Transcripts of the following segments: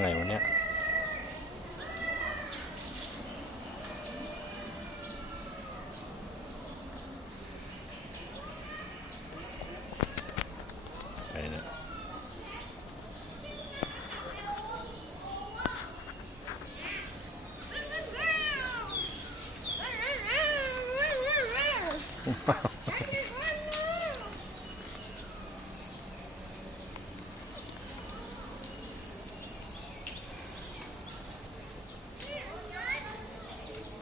ไงวะเนี่ย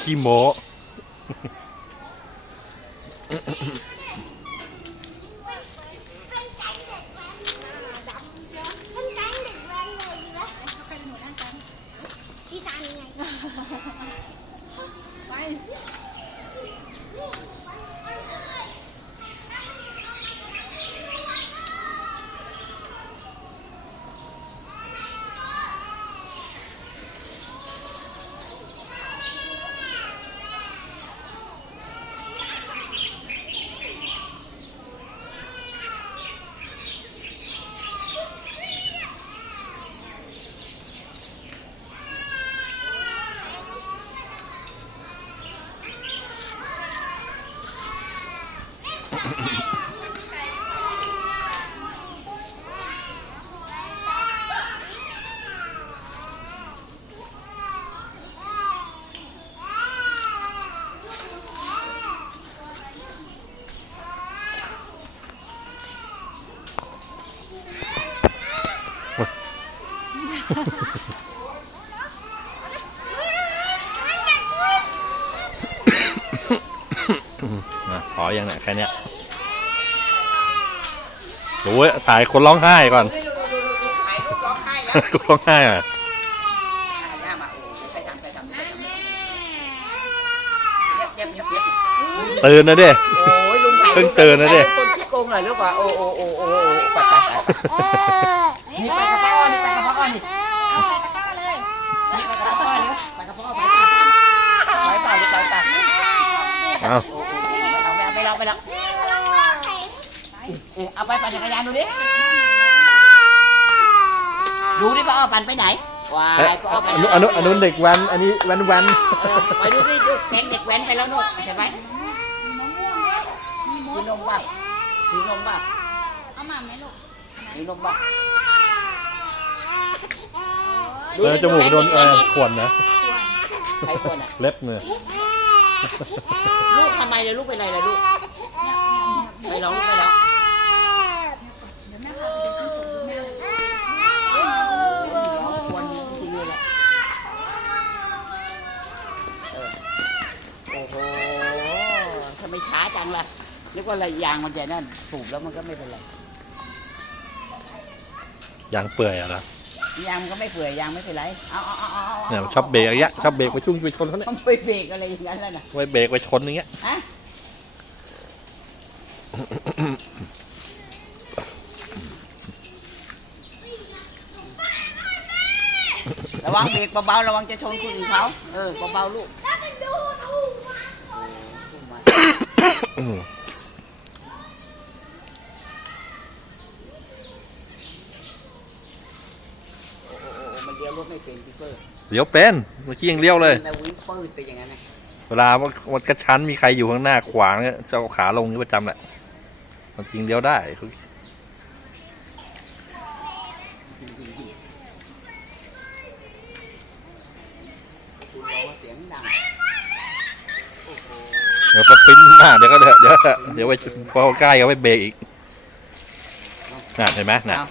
ขี้โม้ที่ตามยังไงไป ขออย่างเนี้ยแค่เนี้ยดูเว้ยถ่ายคนร้องไห้ก่อนดูดูดูดูดูถ่ายรูปร้องไห้แล้วคนร้องไห้อะอะย่ามาโอ้ไปทำไปทำไปทำเย็บเย็บเย็บเย็บตื่นนะเด้โอ้ยลุงถ่ายเพิ่งตื่นนะดิคนขี้โกงหน่อยลูกว่าโอ้โอ้โอ้โอ้โอ้ไปไปไปนี่ไปกับพ่อนี่ไปกับพ่อนี่ เอาใส่ตะกร้าเลย นี่ไปกับพ่อเร็วไปกับพ่อไปไปไปไปไปไป เอาโอ้โอ้เอาไม่เอาไม่เอาไม่เอาเออเอาไปปั่นจักรยานดูดิ ดูดิพ่อปั่นไปไหนว้าเอ๊ะยพ่อปั่อันนู้นอันนู้นอันนู้นเด็กแวันอันนี้แวันแวันเออไปดูดิดูแก๊งเด็กแว้นไปแล้วนู่นเห็นไหมมีมะม่วงด้วยมีมถือนมป่ะถือนมป่ะเอามาไหมลูกถือนมป่ะเออจมูกโดนเออขวนนะใครคนอะ เล็บเนี่ย ลูกทำไมเลยลูกเป็นไรเลยลูก ไปร้องลูกไปร้องเดี๋ยวแม่พาไปดูขึ้นสูงแม่ร้องควรจริงเลยแหละเออโอ้โหทำไมช้าจังล่ะนึกว่าอะไรยางมันจะนั่นสูบแล้วมันก็ไม่เป็นไร ยางเปื่อยอะนะ ยางมันก็ไม่เปื่อยยางไม่เป็นไร เอาเอาเอาเอาเนี่ยชอบเบรกอย่างเงี้ยชอบเบรกไปชุ่มไปชนเขาเนี่ยมันไปเบรกอะไรอย่างนั้นแล้วนะไว้เบรกไปชนอย่างเงี้ยฮะระวังเบรกเบาๆระวังจะชนคนอื่นเขาเออเบาๆลูกอืมโอ้โหมัน เลี้ยวรถไม่เป็นพี่เฟิร์เลี้ยวเป็นเมื่อกี้ยังเลี้ยวเลย แล้ววิ่งปืดไปอย่างนั้นนะเวลามันกระชั้นมีใครอยู่ข้างหน้าขวางเนี่ยจะเอาขาลงนี่ประจำแหละมันจริงเลี้ยวได้เขาคุณบอกว่าเสียงดังเดี๋ยวก็ปิ้นมากเดี๋ยวก็เดี๋ยวเดี๋ยวเดี๋ยวไปพอใกล้ก็ไปเบรกอีกน่ะเห็นไหมน่ะ เอา